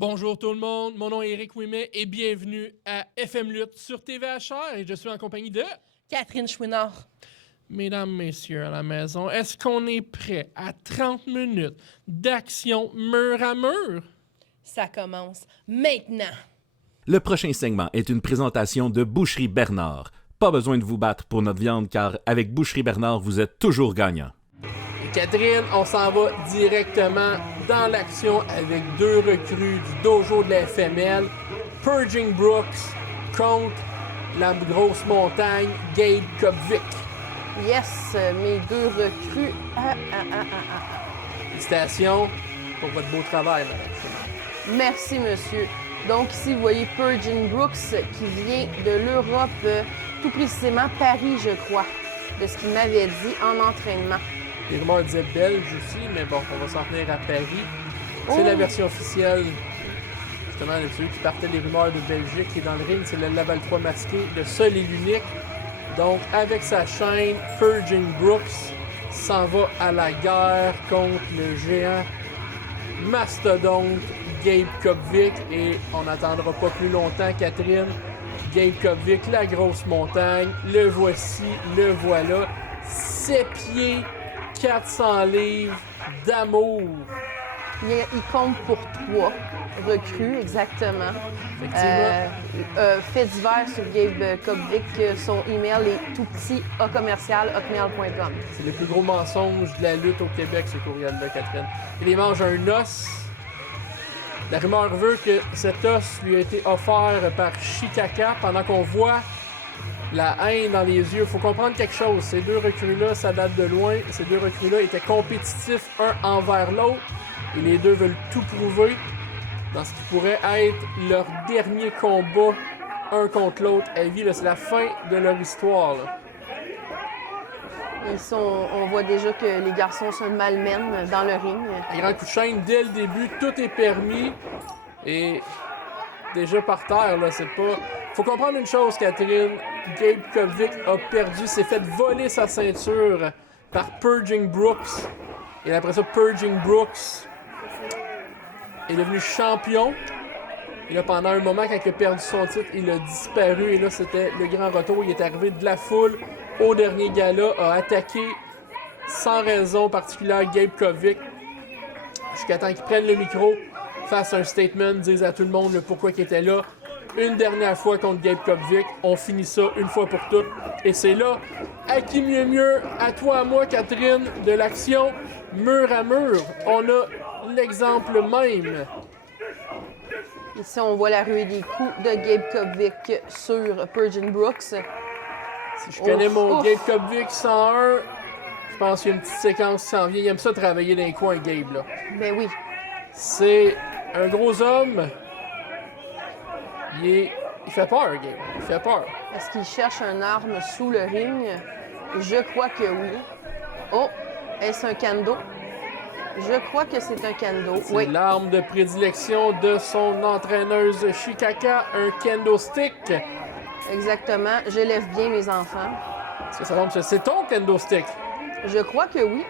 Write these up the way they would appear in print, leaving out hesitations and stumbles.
Bonjour tout le monde, mon nom est Éric Ouimet et bienvenue à FM Lutte sur TVHR et je suis en compagnie de Catherine Chouinard. Mesdames, messieurs à la maison, est-ce qu'on est prêt à 30 minutes d'action mur à mur? Ça commence maintenant. Le prochain segment est une présentation de Boucherie Bernard. Pas besoin de vous battre pour notre viande car avec Boucherie Bernard, vous êtes toujours gagnant. Et Catherine, on s'en va directement dans l'action avec deux recrues du dojo de la FML, Purging Brooks contre la grosse montagne, Gabe Kopvik. Yes, mes deux recrues. Félicitations pour votre beau travail, madame. Merci, monsieur. Donc ici, vous voyez Purging Brooks qui vient de l'Europe, tout précisément Paris, je crois, de ce qu'il m'avait dit en entraînement. Les rumeurs disaient belge aussi, mais bon, on va s'en tenir à Paris. C'est la version officielle, justement, de celui qui partait des rumeurs de Belgique qui est dans le ring, c'est le Laval 3 masqué, le seul et l'unique. Donc, avec sa chaîne, Purging Brooks s'en va à la guerre contre le géant mastodonte Gabe Kopvik. Et on n'attendra pas plus longtemps, Catherine. Gabe Kopvik, la grosse montagne, le voici, le voilà. 7 pieds, 400 livres d'amour. Il compte pour 3 recrues, exactement. Effectivement. Fait divers sur Gabe Kopvik, son email est tout petit @hotmail.com. C'est le plus gros mensonge de la lutte au Québec, ce courriel-là, Catherine. Il mange un os. La rumeur veut que cet os lui a été offert par Chikaka pendant qu'on voit la haine dans les yeux. Il faut comprendre quelque chose. Ces deux recrues-là, ça date de loin. Ces deux recrues-là étaient compétitifs un envers l'autre. Et les deux veulent tout prouver dans ce qui pourrait être leur dernier combat un contre l'autre à vie. Là, c'est la fin de leur histoire. Là. On voit déjà que les garçons se malmènent dans le ring. Un grand coup de chaîne dès le début, tout est permis. Et déjà par terre, là, c'est pas... Faut comprendre une chose, Catherine. Gabe Kopvik a perdu, s'est fait voler sa ceinture par Purging Brooks. Et après ça, Purging Brooks est devenu champion. Et là, pendant un moment, quand il a perdu son titre, il a disparu. Et là, c'était le grand retour. Il est arrivé de la foule au dernier gala, a attaqué sans raison particulière Gabe Kopvik. Jusqu'à temps qu'il prenne le micro, fasse un statement, dise à tout le monde le pourquoi il était là. Une dernière fois contre Gabe Kopvik, on finit ça une fois pour toutes. Et c'est là, à qui mieux, à toi, à moi, Catherine, de l'action mur à mur. On a l'exemple même. Ici, on voit la ruée des coups de Gabe Kopvik sur Purging Brooks. Si je connais mon Gabe Kopvik 101, je pense qu'il y a une petite séquence qui s'en vient. Il aime ça travailler dans les coins, Gabe, là. Ben oui. C'est un gros homme. Il fait peur, Gabe. Il fait peur. Est-ce qu'il cherche une arme sous le ring? Je crois que oui. Oh, est-ce un kendo? Je crois que c'est un kendo. C'est Oui. l'arme de prédilection de son entraîneuse Chikaka, un kendo stick. Exactement. J'élève bien mes enfants. Est-ce que ça tombe sur... C'est ton kendo stick. Je crois que oui.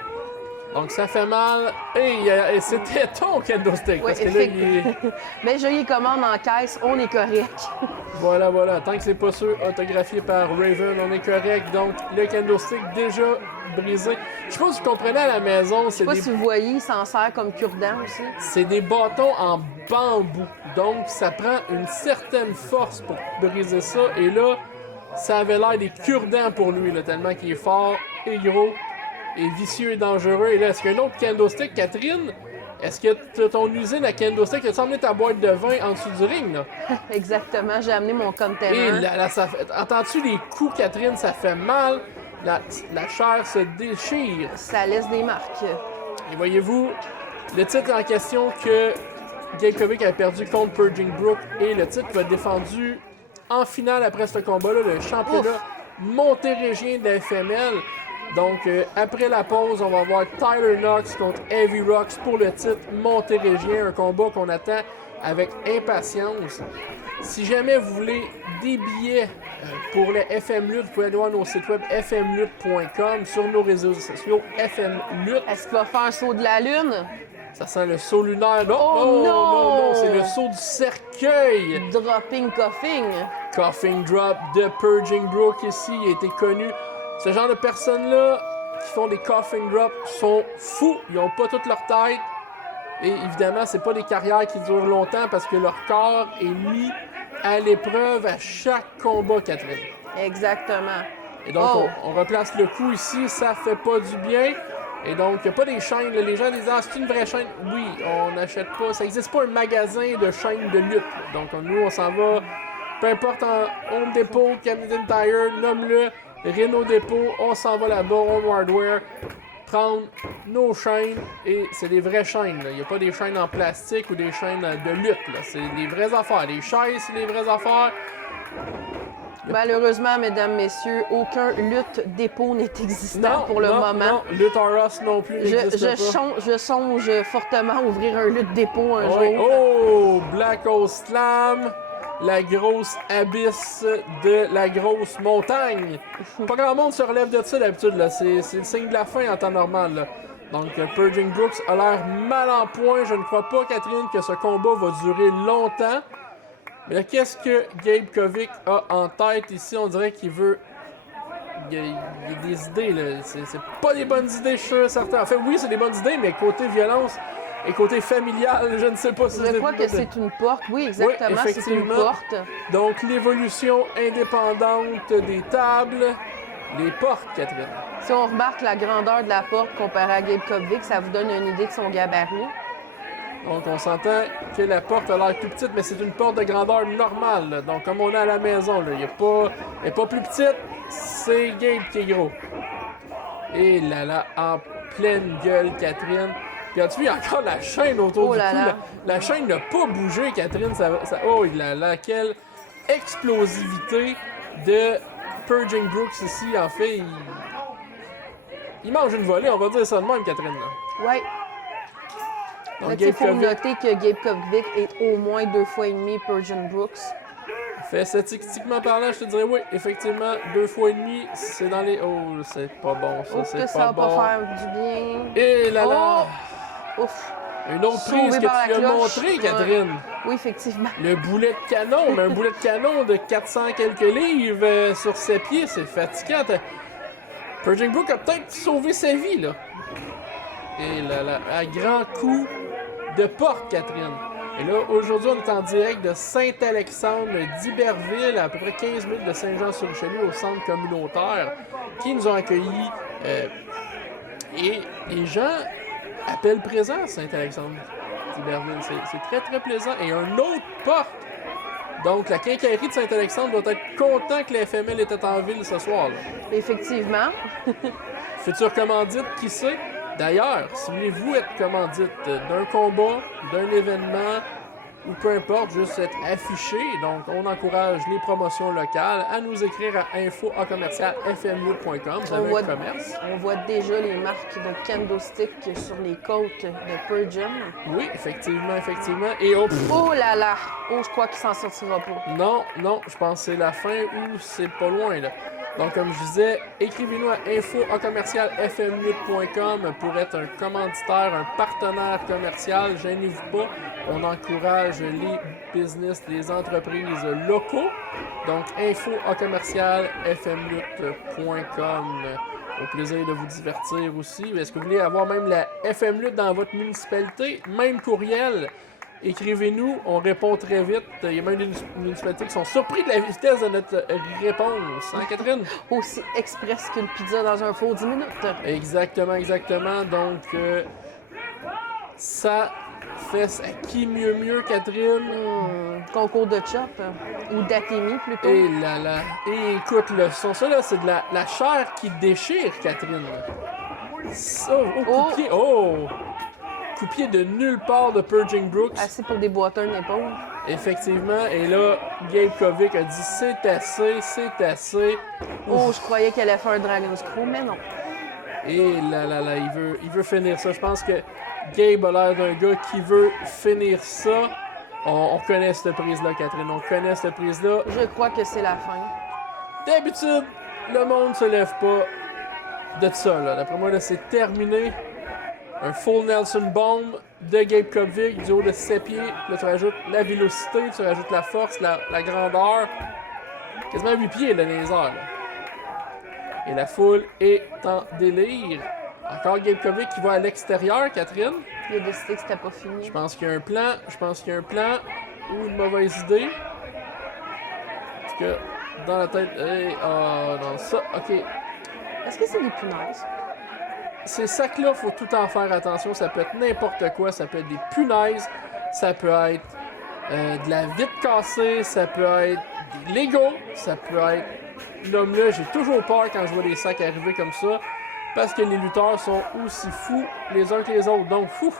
Donc ça fait mal. Et c'était ton kendo stick. Oui, Parce que là, il est... Mais je y commande en caisse, on est correct. Voilà. Tant que c'est pas sûr, autographié par Raven, on est correct. Donc le kendo stick déjà brisé. Je sais pas si vous comprenez à la maison, Je sais pas si vous voyez, il s'en sert comme cure-dent aussi. c'est des bâtons en bambou. Donc ça prend une certaine force pour briser ça. Et là, ça avait l'air des cure-dents pour lui, là, tellement qu'il est fort et gros et vicieux et dangereux. Et là, est-ce qu'il y a un autre kendo stick, Catherine? Est-ce que ton usine à kendo stick, as-tu emmené ta boîte de vin en dessous du ring, là? Exactement, j'ai amené mon Et container. là, ça fait... Entends-tu les coups, Catherine? Ça fait mal. La chair se déchire. Ça laisse des marques. Et voyez-vous, le titre en question que Gabe Kopvik a perdu contre Purging Brooks et le titre va être défendu en finale après ce combat-là, le championnat montérégien de la FML. Donc, après la pause, on va voir Tyler Knox contre Heavy Rocks pour le titre montérégien, un combat qu'on attend avec impatience. Si jamais vous voulez des billets pour le FM Lutte, vous pouvez aller voir nos sites web fmlutte.com, sur nos réseaux sociaux FM Lutte. Est-ce qu'il va faire un saut de la lune? Ça sent le saut lunaire. Non, Oh non! c'est le saut du cercueil. Dropping coughing. Coughing drop de Purging Brook ici, il a été connu. Ce genre de personnes-là qui font des coughing drops sont fous. Ils n'ont pas toute leur tête. Et évidemment, c'est pas des carrières qui durent longtemps parce que leur corps est mis à l'épreuve à chaque combat, Catherine. Exactement. Et donc, on replace le coup ici, ça fait pas du bien. Et donc, il n'y a pas des chaînes. Là. Les gens disent « Ah, c'est une vraie chaîne. » Oui, on n'achète pas. Ça n'existe pas un magasin de chaînes de lutte. Donc, nous, on s'en va, peu importe en Home Depot, Canadian Tire, nomme-le, Renault Depot, on s'en va là-bas, Home Hardware, prendre nos chaînes. Et c'est des vraies chaînes. Il n'y a pas des chaînes en plastique ou des chaînes de lutte. Là. C'est des vraies affaires. Les chaises, c'est des vraies affaires. Malheureusement, mesdames, messieurs, aucun lutte dépôt n'est existant pour le moment. Non, Lutte R non plus n'existe pas. Je songe fortement ouvrir un lutte dépôt un jour. Oh, Black Hole Slam, la grosse abysse de la grosse montagne. Pas grand monde se relève de ça d'habitude, là. C'est le signe de la fin en temps normal, là. Donc, Purging Brooks a l'air mal en point. Je ne crois pas, Catherine, que ce combat va durer longtemps. Mais là, qu'est-ce que Gabe Kovic a en tête ici? On dirait qu'il veut... Il y a des idées, là. C'est pas des bonnes idées, je suis sûr, certain. En fait, oui, c'est des bonnes idées, mais côté violence et côté familial, je ne sais pas si Je crois que c'est une porte. Oui, exactement, oui, c'est une porte. Donc, l'évolution indépendante des tables. Les portes, Catherine. Si on remarque la grandeur de la porte comparée à Gabe Kovic, ça vous donne une idée de son gabarit. Donc, on s'entend que la porte a l'air tout petite, mais c'est une porte de grandeur normale. Là. Donc, comme on est à la maison, là, elle n'est pas plus petite, c'est Gabe qui est gros. Et là, en pleine gueule, Catherine. Puis as-tu vu encore la chaîne autour du cou? La chaîne n'a pas bougé, Catherine. Oh là, quelle explosivité de Purging Brooks ici. En fait, il mange une volée, on va dire ça de même, Catherine. Oui. Il faut noter que Gabe Kovic est au moins 2 fois et demi Purging Brooks. Fait statistiquement parlant, je te dirais oui, effectivement, 2 fois et demi, c'est dans les... Oh, c'est pas bon, ça, c'est pas bon. Ça va pas faire du bien. Et là! Ouf! Une autre prise que tu as montrée, Catherine. Oui, effectivement. Le boulet de canon, mais un boulet de canon de 400 quelques livres sur ses pieds, c'est fatigant. Purging Brook a peut-être sauvé sa vie, là. Et là, à grand coup de porte, Catherine. Et là, aujourd'hui, on est en direct de Saint-Alexandre d'Iberville, à peu près 15 minutes de Saint-Jean-sur-Richelieu, au centre communautaire, qui nous ont accueillis. Et les gens appellent présent Saint-Alexandre d'Iberville. C'est très, très plaisant. Et une autre porte. Donc, la quincaillerie de Saint-Alexandre doit être content que la FML était en ville ce soir. Là. Effectivement. Futur commandite, qui sait? D'ailleurs, si voulez-vous être commandite d'un combat, d'un événement, ou peu importe, juste être affiché, donc on encourage les promotions locales à nous écrire à info@fmlutte.com. Vous avez un commerce. On voit déjà les marques de kendo stick sur les côtes de Purging. Oui, effectivement. Et oh là là! Oh, je crois qu'il s'en sortira pas. Non, je pense que c'est la fin ou c'est pas loin, là. Donc, comme je disais, écrivez-nous à info@fmlutte.com pour être un commanditaire, un partenaire commercial. Gênez-vous pas. On encourage les business, les entreprises locaux. Donc, info@fmlutte.com. Au plaisir de vous divertir aussi. Est-ce que vous voulez avoir même la FM Lutte dans votre municipalité? Même courriel. Écrivez-nous, on répond très vite. Il y a même des municipalités qui sont surpris de la vitesse de notre réponse. Hein, Catherine? Aussi express qu'une pizza dans un four 10 minutes. Exactement. Donc, ça fait à qui mieux, Catherine? Concours de chop ou d'athémie plutôt. Et là. Et écoute, le son, ça là, c'est de la chair qui déchire, Catherine. Ça, coup de pied. Coup de pied de nulle part de Purging Brooks. Assez pour déboîter un épaule. Effectivement. Et là, Gabe Kovic a dit c'est assez. Oh, je croyais qu'elle allait faire un Dragon Screw, mais non. Et là, il veut finir ça. Je pense que Gabe a l'air d'un gars qui veut finir ça. On connaît cette prise-là, Catherine. On connaît cette prise-là. Je crois que c'est la fin. D'habitude, le monde se lève pas de ça, là. D'après moi, là, c'est terminé. un full Nelson Bomb de Gabe Kovic du haut de 7 pieds. Là, tu rajoutes la vélocité, tu rajoutes la force, la grandeur. Quasiment 8 pieds là, dans les airs. Là. Et la foule est en délire. Encore Gabe Kovic qui va à l'extérieur, Catherine. Il a décidé que c'était pas fini. Je pense qu'il y a un plan. Ou une mauvaise idée. En tout cas, dans la tête. Oh non, ça, ok. Est-ce que c'est des punaises? Ces sacs-là, faut tout en faire attention. Ça peut être n'importe quoi. Ça peut être des punaises. Ça peut être de la vitre cassée. Ça peut être des Legos. Ça peut être. L'homme-là, j'ai toujours peur quand je vois des sacs arriver comme ça. Parce que les lutteurs sont aussi fous les uns que les autres. Donc, fou,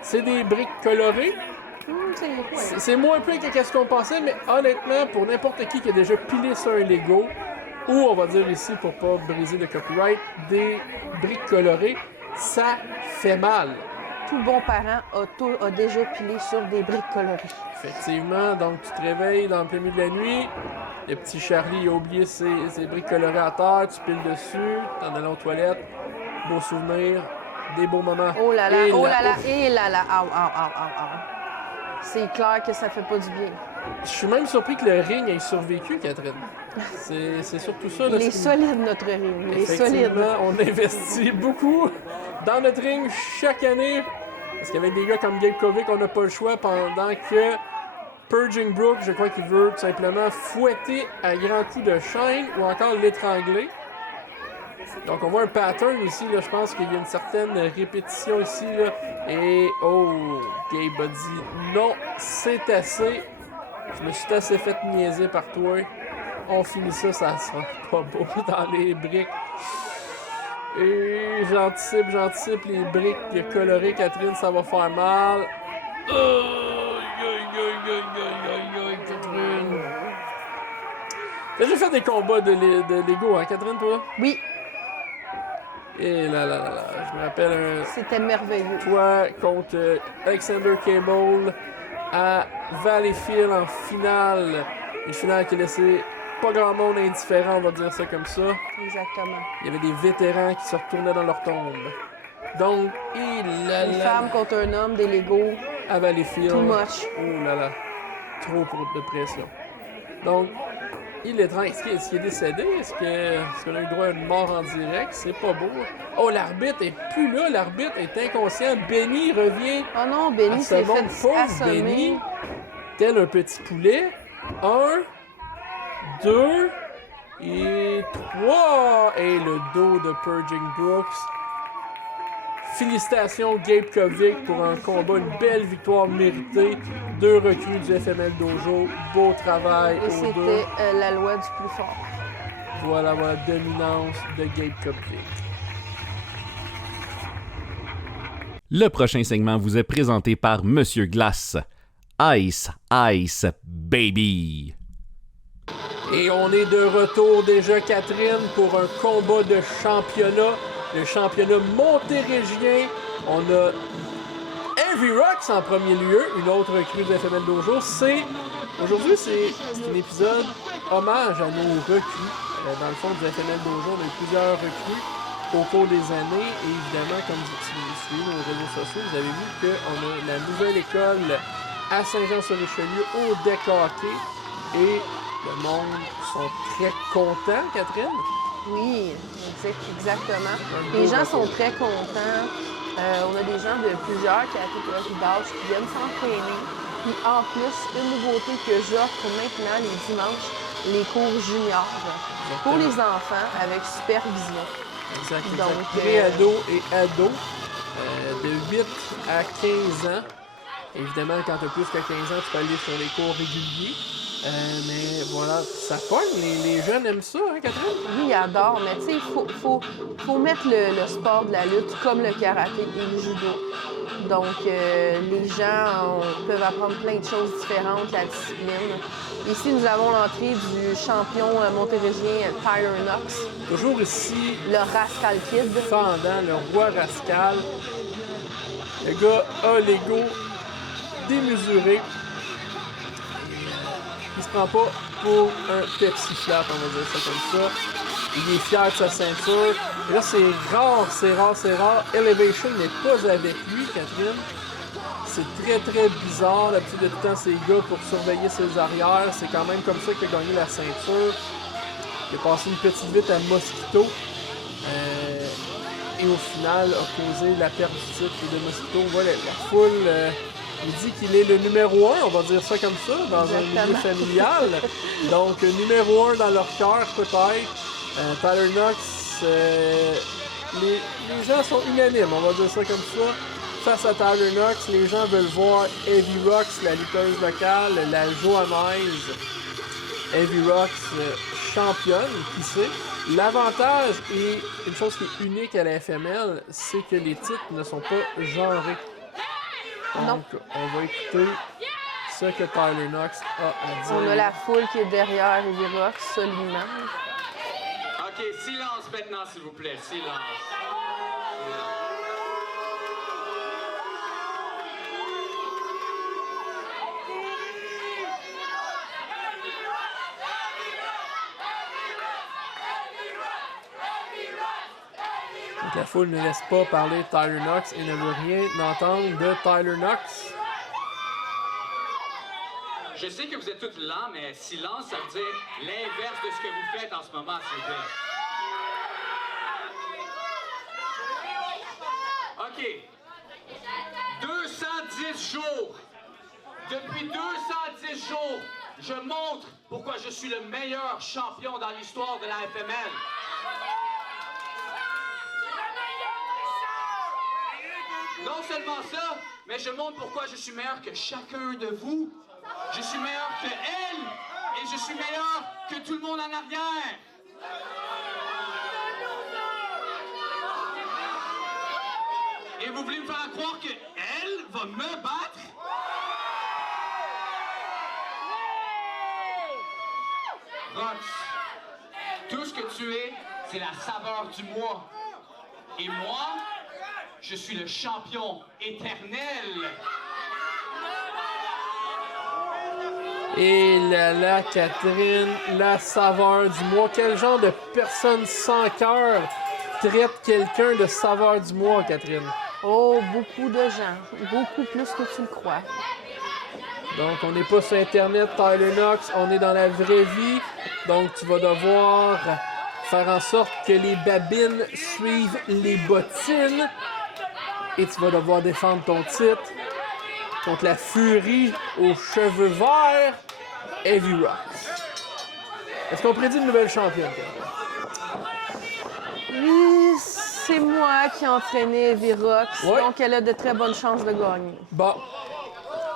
c'est des briques colorées. C'est moins pire que ce qu'on pensait, mais honnêtement, pour n'importe qui a déjà pilé sur un Lego, ou on va dire ici, pour pas briser le copyright, des briques colorées, ça fait mal. Tout bon parent a déjà pilé sur des briques colorées. Effectivement, donc tu te réveilles dans le plein milieu de la nuit, le petit Charlie a oublié ses briques colorées à terre, tu piles dessus, t'en allais aux toilettes, beaux souvenirs, des beaux moments. Oh là là, et oh là là, et là là, au. C'est clair que ça fait pas du bien. Je suis même surpris que le ring ait survécu, Catherine. C'est surtout ça. Là, Il est solide, notre ring. Il est solide. Effectivement, on investit beaucoup dans notre ring chaque année. Parce qu'avec des gars comme Gabe Kovic, on n'a pas le choix pendant que Purging Brook, je crois qu'il veut tout simplement fouetter à grands coups de chaîne ou encore l'étrangler. Donc on voit un pattern ici, là, je pense qu'il y a une certaine répétition ici. Là. Et oh, Gabe a dit non, c'est assez. Je me suis assez fait niaiser par toi. On finit ça, ça sera pas beau dans les briques. Et j'anticipe les briques colorées, Catherine, ça va faire mal. Aïe, Catherine. T'as déjà fait des combats de Lego, hein, Catherine, toi? Oui. Et là, je me rappelle C'était merveilleux. toi contre Alexander Cable à Valleyfield en finale. Une finale qui a laissé pas grand monde indifférent, on va dire ça comme ça. Exactement. Il y avait des vétérans qui se retournaient dans leur tombe. Donc, Une femme contre un homme, des Legos. à Valleyfield. Too much. Oh là là. Trop de pression. Donc, il est tranquille. Est-ce qu'il est décédé? Est-ce qu'on a eu droit à une mort en direct? C'est pas beau. Oh, l'arbitre est plus là. L'arbitre est inconscient. Benny revient. Oh non, Benny s'est bon, fait pauvre assommer. Benny. Tel un petit poulet. 1, 2 et 3. Et le dos de Purging Brooks. Félicitations Gabe Kovic pour un combat, une belle victoire méritée. 2 recrues du FML Dojo. Beau travail Et aux deux. c'était la loi du plus fort. Voilà, dominance de Gabe Kovic. Le prochain segment vous est présenté par Monsieur Glace. Ice, Ice, Baby. Et on est de retour déjà, Catherine, pour un combat de championnat. Le championnat montérégien. On a Heavy Rocks en premier lieu, une autre recrue du FML Dojo. Aujourd'hui, c'est un épisode hommage à nos recrues. Dans le fond, du FML Dojo, on a eu plusieurs recrues au cours des années. Et évidemment, comme vous suivez nos réseaux sociaux, vous avez vu qu'on a la nouvelle école à Saint-Jean-sur-Richelieu au deck hockey. Et le monde sont très contents, Catherine. Oui, exactement. Les gens sont très contents. On a des gens de plusieurs catégories d'âge qui viennent s'entraîner. Puis en plus, une nouveauté que j'offre maintenant les dimanches, les cours juniors pour les enfants avec supervision. Exact. Donc, pré-ado et ado de 8 à 15 ans. Évidemment, quand tu as plus que 15 ans, tu peux aller sur les cours réguliers. Mais voilà, ça pogne. Les jeunes aiment ça, hein, Catherine? Oui, ils adorent, mais tu sais, il faut mettre le sport de la lutte comme le karaté et le judo. Donc, les gens peuvent apprendre plein de choses différentes, la discipline. Ici, nous avons l'entrée du champion montéréggien Tyler Knox. Toujours ici, Le Rascal Kid. fendant, le roi Rascal. Le gars a l'ego démesuré. Il se prend pas pour un Pepsi Flat, on va dire ça comme ça. Il est fier de sa ceinture. Et là, c'est rare. Elevation n'est pas avec lui, Catherine. C'est très, très bizarre. D'habitude, de tout le temps, ces gars, pour surveiller ses arrières, c'est quand même comme ça qu'il a gagné la ceinture. Il a passé une petite vite à Mosquito. Et au final, a causé la perte du titre de Mosquito. Voilà, la foule, il dit qu'il est le numéro 1, on va dire ça comme ça, dans un milieu familial. Donc, numéro 1 dans leur cœur, peut-être. Tyler Knox, les gens sont unanimes, on va dire ça comme ça. Face à Tyler Knox, les gens veulent voir Heavy Rocks, la lutteuse locale, la johannaise. Heavy Rocks championne, qui sait. L'avantage et une chose qui est unique à la FML, c'est que les titres ne sont pas genrés. Donc, on va écouter ce que Tyler Knox a à dire. On a la foule qui est derrière Heavy Rocks, solidement. OK, silence maintenant, s'il vous plaît. Silence. Donc, la foule ne laisse pas parler Tyler Knox et ne veut rien entendre de Tyler Knox. Je sais que vous êtes tous lents, mais silence, ça veut dire l'inverse de ce que vous faites en ce moment, s'il vous plaît. OK. 210 jours. Depuis 210 jours, je montre pourquoi je suis le meilleur champion dans l'histoire de la FML. Non seulement ça, mais je montre pourquoi je suis meilleur que chacun de vous. Je suis meilleur que elle et je suis meilleur que tout le monde en arrière. Et vous voulez me faire croire que elle va me battre? Rox, tout ce que tu es, c'est la saveur du mois. Et moi, je suis le champion éternel. Et là, Catherine, la saveur du mois. Quel genre de personne sans cœur traite quelqu'un de saveur du mois, Catherine? Oh, beaucoup de gens. Beaucoup plus que tu le crois. Donc, on n'est pas sur Internet, Tyler Knox, on est dans la vraie vie. Donc, tu vas devoir faire en sorte que les babines suivent les bottines. Et tu vas devoir défendre ton titre contre la furie aux cheveux verts, Heavy Rocks. Est-ce qu'on prédit une nouvelle championne? Oui, c'est moi qui ai entraîné Heavy Rocks, Ouais. donc elle a de très bonnes chances de gagner. Bon.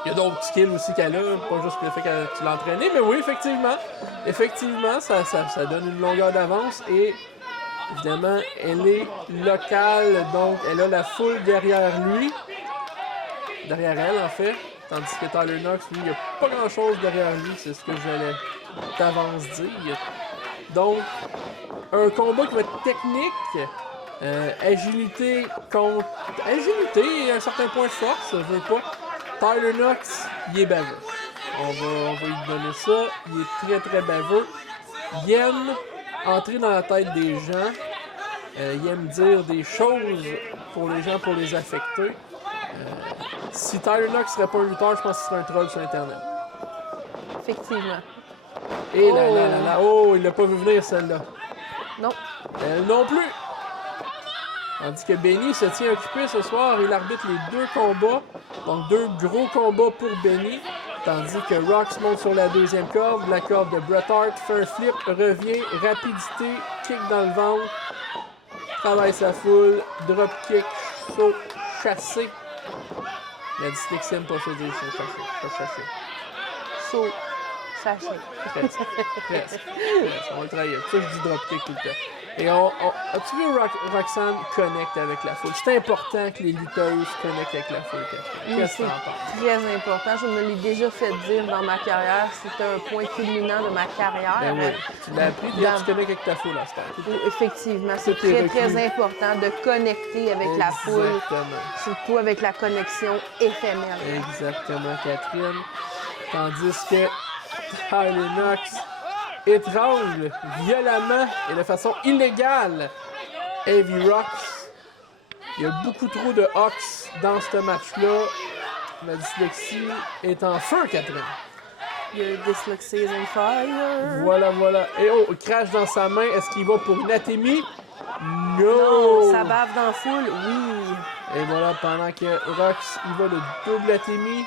Il y a d'autres skills aussi qu'elle a, pas juste le fait que tu l'as entraîné, mais oui, effectivement. Effectivement, ça donne une longueur d'avance et évidemment, elle est locale, donc elle a la foule derrière lui. Derrière elle, en fait. Tandis que Tyler Knox, lui, il n'y a pas grand-chose derrière lui, c'est ce que j'allais t'avance dire. Donc, un combat qui va être technique, agilité contre agilité et un certain point de force, je veux pas. Tyler Knox, il est baveux. On va lui donner ça. Il est très, très baveux. Il aime entrer dans la tête des gens. Il aime dire des choses pour les gens pour les affecter. Si Tyler Knox serait pas un lutteur, je pense qu'il serait un troll sur Internet. Effectivement. Et là, oh, il l'a pas vu venir celle-là. Non. Elle non plus. Tandis que Benny se tient occupé ce soir, il arbitre les deux combats. Donc 2 gros combats pour Benny. Tandis que Rox monte sur la deuxième corde, la corde de Bret Hart, fait un flip, revient, rapidité, kick dans le ventre, travaille sa foule, drop kick, saut, chassé. Il y a dyslexie, pas se dire saut, chassé. Saut, sachet. Presque. On va le travailler. C'est ça que je dis dropkick tout le temps. Et as-tu vu Roxanne connecte avec la foule? C'est important que les lutteuses connectent avec la foule. Oui, Qu'est-ce que c'est t'en penses? très important. Je me l'ai déjà fait dire dans ma carrière. C'était un point culminant de ma carrière. Ben oui. Tu l'as appris, tu connectes avec ta foule à ce temps. Effectivement, c'est Tout est très, reclus. très important de connecter avec la foule, Exactement. surtout avec la connexion éphémère. Exactement, Catherine. Tandis que Tyler Knox étrangle violemment et de façon illégale Heavy Rocks. Il y a beaucoup trop de Hawks dans ce match-là. Ma dyslexie est en feu, Catherine. Your dyslexia is on fire. Voilà. Et oh, il crache dans sa main. Est-ce qu'il va pour Natemi? No! Non, ça bave dans la foule, oui. Et voilà, pendant que Rox, il va de double Natemi.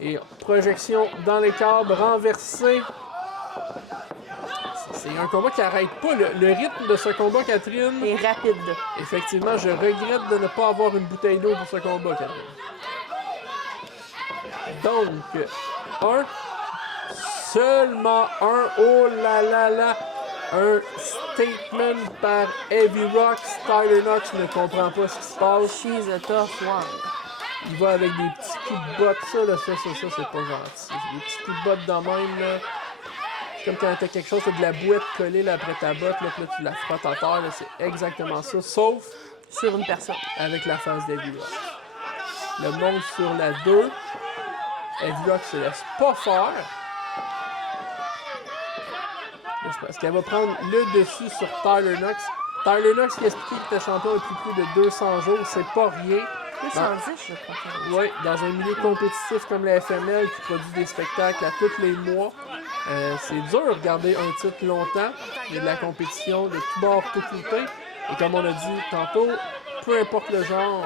Et projection dans les câbles, renversé. C'est un combat qui n'arrête pas. Le rythme de ce combat, Catherine... Et rapide. Effectivement, je regrette de ne pas avoir une bouteille d'eau pour ce combat, Catherine. Donc, seulement un, oh là là là, un statement par Heavy Rocks. Tyler Knox ne comprend pas ce qui se passe. She's a tough one. Il va avec des petits coups de botte, ça, c'est pas gentil. Des petits coups de botte de même, là. C'est comme quand t'as quelque chose, t'as de la bouette collée là, après ta botte, là, puis là, tu la frottes à terre, là, c'est exactement ça, sauf sur une personne. Avec la face d'Heavy Rocks. Le monstre sur la 2. Heavy Rocks se laisse pas faire. Parce qu'elle va prendre le dessus sur Tyler Knox. Tyler Knox qui a expliqué qu'il était champion depuis plus de 200 jours, c'est pas rien. 210, je crois. Oui, dans un milieu compétitif comme la FML qui produit des spectacles à tous les mois, c'est dur de regarder un titre longtemps. Il y a de la compétition de tout bord, tout côté. Et comme on a dit tantôt, peu importe le genre,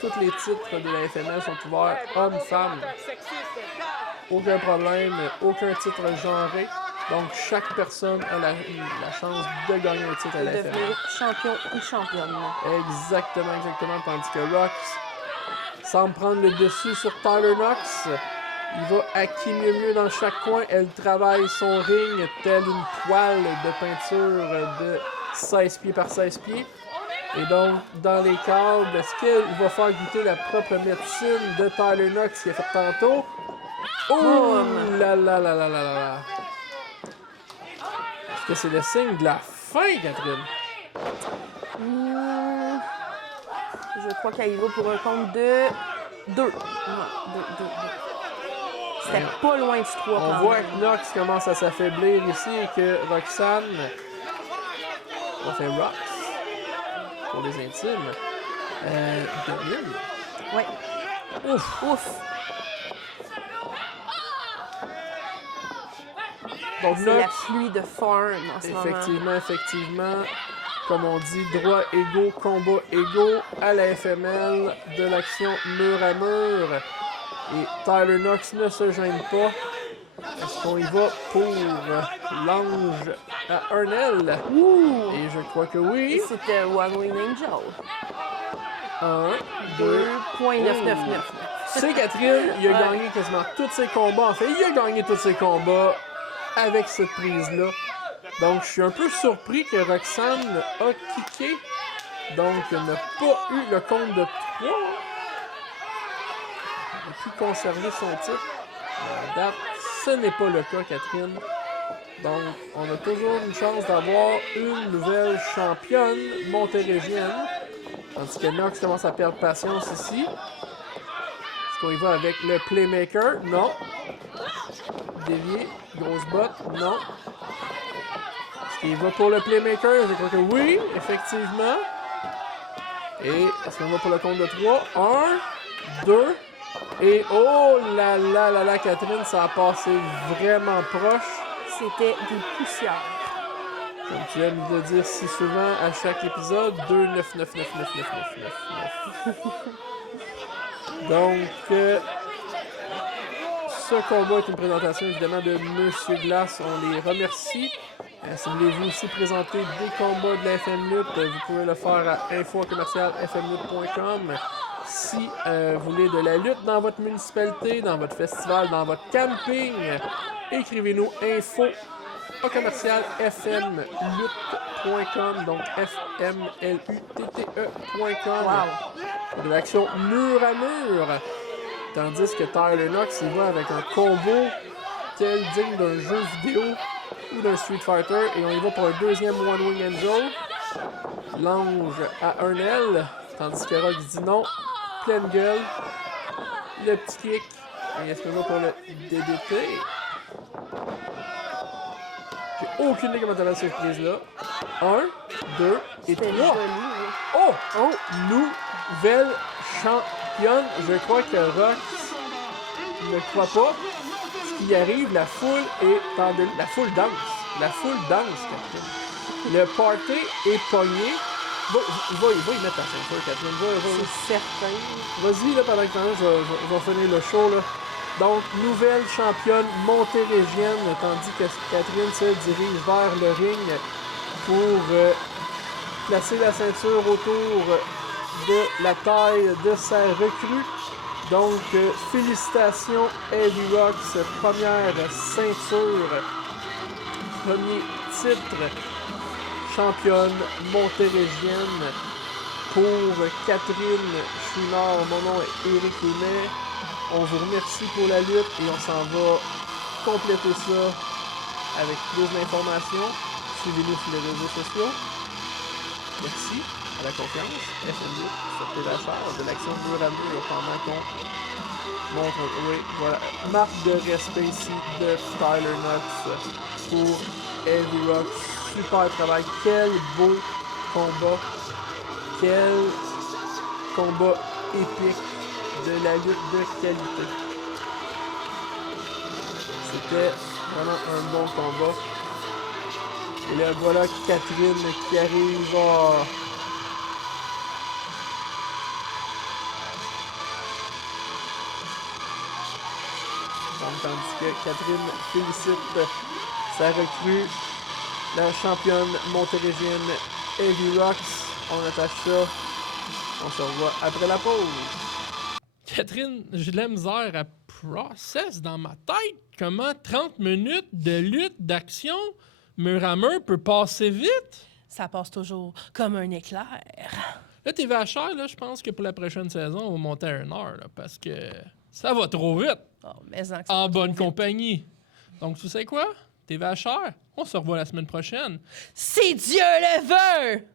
tous les titres de la FML sont ouverts hommes, femmes. Aucun problème, aucun titre genré. Donc, chaque personne a la chance de gagner un titre à la FML. Devenir champion ou championne. Exactement. Tandis que Rox semble prendre le dessus sur Tyler Knox. Il va à qui mieux dans chaque coin. Elle travaille son ring telle une toile de peinture de 16 pieds par 16 pieds. Et donc, dans les câbles, est-ce qu'il va faire goûter la propre médecine de Tyler Knox qu'il a fait tantôt? Oh là là là là là là! Est-ce que c'est le signe de la fin, Catherine? Je crois qu'elle y va pour un compte de 2. Non, 2. C'était pas loin du 3. On voit que Knox commence à s'affaiblir ici et que Roxanne, on fait Rox pour les intimes, domine. Oui. Ouf! Donc, C'est la Knox, pluie de forme en ce moment. effectivement, comme on dit, droit égaux, combat égaux à la FML, de l'action mur à mur. Et Tyler Knox ne se gêne pas. Est-ce qu'on y va pour l'ange à Ernell? Et je crois que oui. C'était One Wing Angel. 1, 2.999. C'est Catherine, il a gagné quasiment tous ses combats. En fait, il a gagné tous ses combats avec cette prise-là. Donc, je suis un peu surpris que Roxanne a kické. Donc, elle n'a pas eu le compte de 3. Elle a pu conserver son titre. À date, ce n'est pas le cas, Catherine. Donc, on a toujours une chance d'avoir une nouvelle championne montérégienne. Tandis que Knox commence à perdre patience ici. Est-ce qu'on y va avec le Playmaker? Non. Dévié. Grosse botte? Non. Est-ce qu'il va pour le Playmaker? Je crois que oui, effectivement. Et est-ce qu'on va pour le compte de 3? 1, 2, et oh là là là là, Catherine, ça a passé vraiment proche. C'était des poussières. Comme tu aimes le dire si souvent à chaque épisode, 2, 9, 9, 9, 9, 9, 9, 9. Donc, ce combat est une présentation évidemment de Monsieur Glace. On les remercie. Si vous voulez vous aussi présenter des combats de la FM Lutte, vous pouvez le faire à info@fmlutte.com. Si vous voulez de la lutte dans votre municipalité, dans votre festival, dans votre camping, écrivez-nous info@fmlutte.com, donc fmlutte.com. Wow. De l'action mur à mur. Tandis que Tyler Knox, il va avec un combo tel digne d'un jeu vidéo ou d'un Street Fighter. Et on y va pour un deuxième One Wing Angel. L'ange à Ernell. Tandis que Rox dit non. Pleine gueule. Le petit kick. Et est-ce qu'on va pour le DDT? Puis, aucune idée comment t'as la surprise là. 1, 2 et 3. C'était joli, oui. Oh! Nouvelle championne. Je crois que Rox ne croit pas. Ce qui arrive, la foule est en la foule danse. La foule danse, Catherine. Le party est pogné. Va y mettre ta ceinture, Catherine. C'est certain. Vas-y, là, pendant que t'en as, je vais finir le show, là. Donc, nouvelle championne montérégienne, tandis que Catherine se dirige vers le ring pour placer la ceinture autour de la taille de sa recrue. Donc, félicitations, Heavy Rocks, première ceinture, premier titre, championne montérégienne pour Catherine Chouinard. Mon nom est Éric Ouimet. On vous remercie pour la lutte et on s'en va compléter ça avec plus d'informations. Suivez-nous sur les réseaux sociaux. Merci à la confiance. FMD sur TVHR de l'action de Durando pendant qu'on montre. Oui, voilà. Marque de respect ici de Tyler Knox pour Heavy Rocks. Super travail. Quel beau combat. Quel combat épique de la lutte de qualité. C'était vraiment un bon combat. Et là, voilà Catherine qui arrive. Tandis que Catherine félicite sa recrue, la championne montérégienne Heavy Rocks. On attache ça. On se revoit après la pause. Catherine, j'ai de la misère à process dans ma tête comment 30 minutes de lutte, d'action, mur à mur peut passer vite. Ça passe toujours comme un éclair. Là, TVHR, là, je pense que pour la prochaine saison, on va monter à 1 heure, là, parce que ça va trop vite. Oh, mais En bonne compagnie. Donc, tu sais quoi? TVHR, on se revoit la semaine prochaine. Si Dieu le veut!